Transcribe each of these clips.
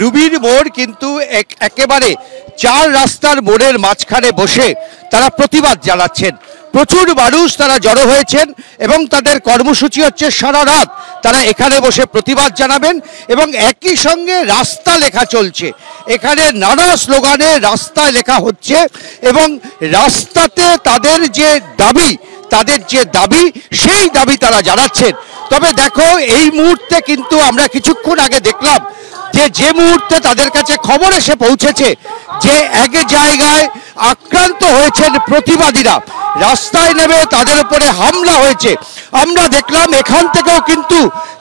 রুবির মোড় কিন্তু একেবারে চার রাস্তার মোড়ের মাঝখানে বসে তারা প্রতিবাদ জানাচ্ছেন। প্রচুর মানুষ তারা জড়ো হয়েছেন এবং তাদের কর্মসূচি হচ্ছে সারা রাত তারা এখানে বসে প্রতিবাদ জানাবেন এবং একই সঙ্গে রাস্তা লেখা চলছে। এখানে নানা স্লোগানে রাস্তায় লেখা হচ্ছে এবং রাস্তাতে তাদের যে দাবি সেই দাবি তারা জানাচ্ছেন। তবে দেখো, এই মুহূর্তে কিন্তু আমরা কিছুক্ষণ আগে দেখলাম যে মুহূর্তে তাদের কাছে খবর এসে পৌঁছেছে যে এক জায়গায় আক্রান্ত হয়েছেন প্রতিবাদীরা, রাস্তায় নেমে তাদের উপরে হামলা হয়েছে। আমরা দেখলাম এখান থেকেও কিন্তু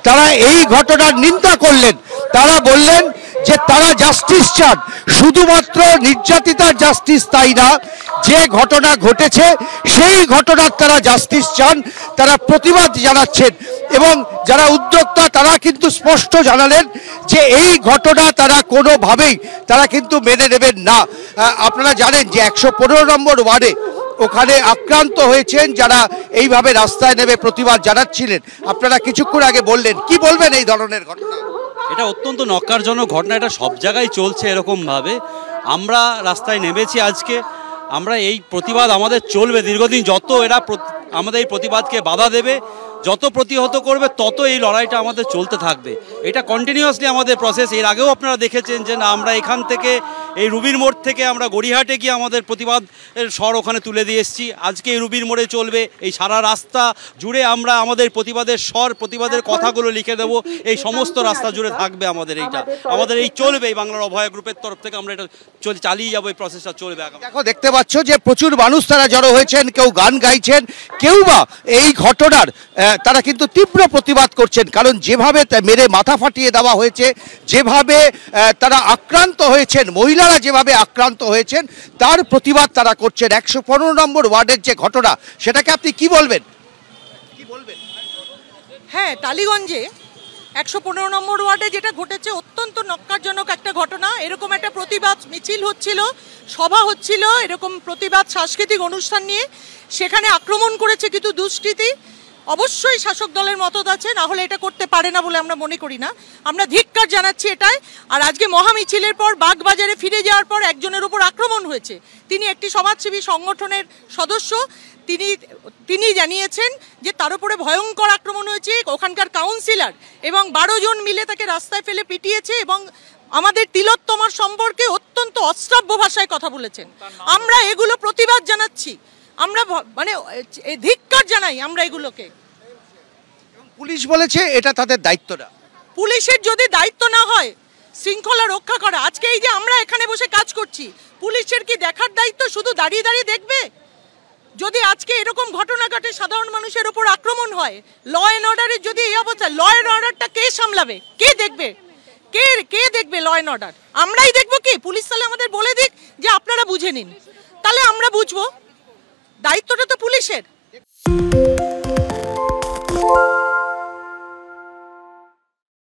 তারা এই ঘটনার নিন্দা করলেন। তারা বললেন যে তারা জাস্টিস চান, শুধুমাত্র নির্যাতিতার জাস্টিস তাই না, যে ঘটনা ঘটেছে সেই ঘটনার তারা জাস্টিস চান। তারা প্রতিবাদ জানাচ্ছেন এবং যারা উদ্যোক্তা তারা কিন্তু স্পষ্ট জানালেন যে এই ঘটনা তারা কোনোভাবেই তারা কিন্তু মেনে নেবেন না। আপনারা জানেন যে 115 নম্বর ওয়ার্ডে ওখানে আক্রান্ত হয়েছেন যারা এইভাবে রাস্তায় নেমে প্রতিবাদ জানাচ্ছিলেন। আপনারা কিছুক্ষণ আগে বললেন, কি বলবেন এই ধরনের ঘটনা? এটা অত্যন্ত নক্কারজনক ঘটনা, এটা সব জায়গায় চলছে এরকমভাবে। আমরা রাস্তায় নেমেছি আজকে, আমরা এই প্রতিবাদ আমাদের চলবে দীর্ঘদিন। যত এরা আমাদের এই প্রতিবাদকে বাধা দেবে, যত প্রতিহত করবে, তত এই লড়াইটা আমাদের চলতে থাকবে। এটা কন্টিনিউয়াসলি আমাদের প্রসেস। এর আগেও আপনারা দেখেছেন যে না, আমরা এখান থেকে এই রুবির মোড় থেকে আমরা গড়িয়াহাটে গিয়ে আমাদের প্রতিবাদের স্বর ওখানে তুলে দিয়ে এসেছি। আজকে এই রুবির মোড়ে চলবে, এই সারা রাস্তা জুড়ে আমরা আমাদের প্রতিবাদের স্বর, প্রতিবাদের কথাগুলো লিখে দেবো। এই সমস্ত রাস্তা জুড়ে থাকবে আমাদের আমাদের এই চলবে। এই বাংলার অভয়া গ্রুপের তরফ থেকে আমরা এটা চালিয়ে যাবো, এই প্রসেসটা চলবে। দেখো, দেখতে পাচ্ছ যে প্রচুর মানুষ তারা জড়ো হয়েছেন, কেউ গান গাইছেন, কেউ বা এই ঘটনার তারা কিন্তু তীব্র প্রতিবাদ করছেন। কারণ যেভাবে মেরে মাথা ফাটিয়ে দেওয়া হয়েছে, যেভাবে তারা আক্রান্ত হয়েছেন, মহিলারা যেভাবে আক্রান্ত হয়েছেন, তার প্রতিবাদ তারা করছেন। 115 নম্বর ওয়ার্ডের যে ঘটনা, সেটাকে আপনি কি বলবেন? হ্যাঁ, টালিগঞ্জে 115 নম্বর ওয়ার্ডে যেটা ঘটেছে অত্যন্ত নক্কারজনক একটা ঘটনা। এরকম একটা প্রতিবাদ মিছিল হচ্ছিল, সভা হচ্ছিল, এরকম প্রতিবাদ সাংস্কৃতিক অনুষ্ঠান নিয়ে, সেখানে আক্রমণ করেছে কিন্তু দুষ্কৃতী। অবশ্যই শাসক দলের মদত আছে, না হলে এটা করতে পারে না বলে আমরা মনে করি না। আমরা ধিক্কার জানাচ্ছি এটাই। আর আজকে মহামিছিলের পর বাগবাজারে ফিরে যাওয়ার পর একজনের উপর আক্রমণ হয়েছে। তিনি একটি সমাজসেবী সংগঠনের সদস্য। তিনি জানিয়েছেন যে তার উপরে ভয়ঙ্কর আক্রমণ হয়েছে। ওখানকার কাউন্সিলর এবং 12 জন মিলে তাকে রাস্তায় ফেলে পিটিয়েছে এবং আমাদের তিলোত্তমার সম্পর্কে অত্যন্ত অশ্রাব্য ভাষায় কথা বলেছেন। আমরা এগুলো প্রতিবাদ জানাচ্ছি, আমরা মানে ধিক্কার জানাই আমরা এগুলোকে। পুলিশ বলেছে এটা তাদের দায়িত্ব না। পুলিশের যদি দায়িত্ব না হয় শৃঙ্খলা রক্ষা করা, আজকে এই যে আমরা এখানে বসে কাজ করছি, পুলিশের কি দেখার দায়িত্ব শুধু দাঁড়িয়ে দাঁড়িয়ে দেখবে? যদি আজকে এরকম ঘটনা ঘটে, সাধারণ মানুষের উপর আক্রমণ হয়, ল অ্যান্ড অর্ডারের যদি এই অবস্থা, ল অ্যান্ড অর্ডারটা কে সামলাবে? কে দেখবে? কে দেখবে ল অ্যান্ড অর্ডার? আমরাই দেখবো কি? পুলিশ তাহলে আমাদের বলে দিক যে আপনারা বুঝে নিন, তাহলে আমরা বুঝবো। দায়িত্বটা তো পুলিশের।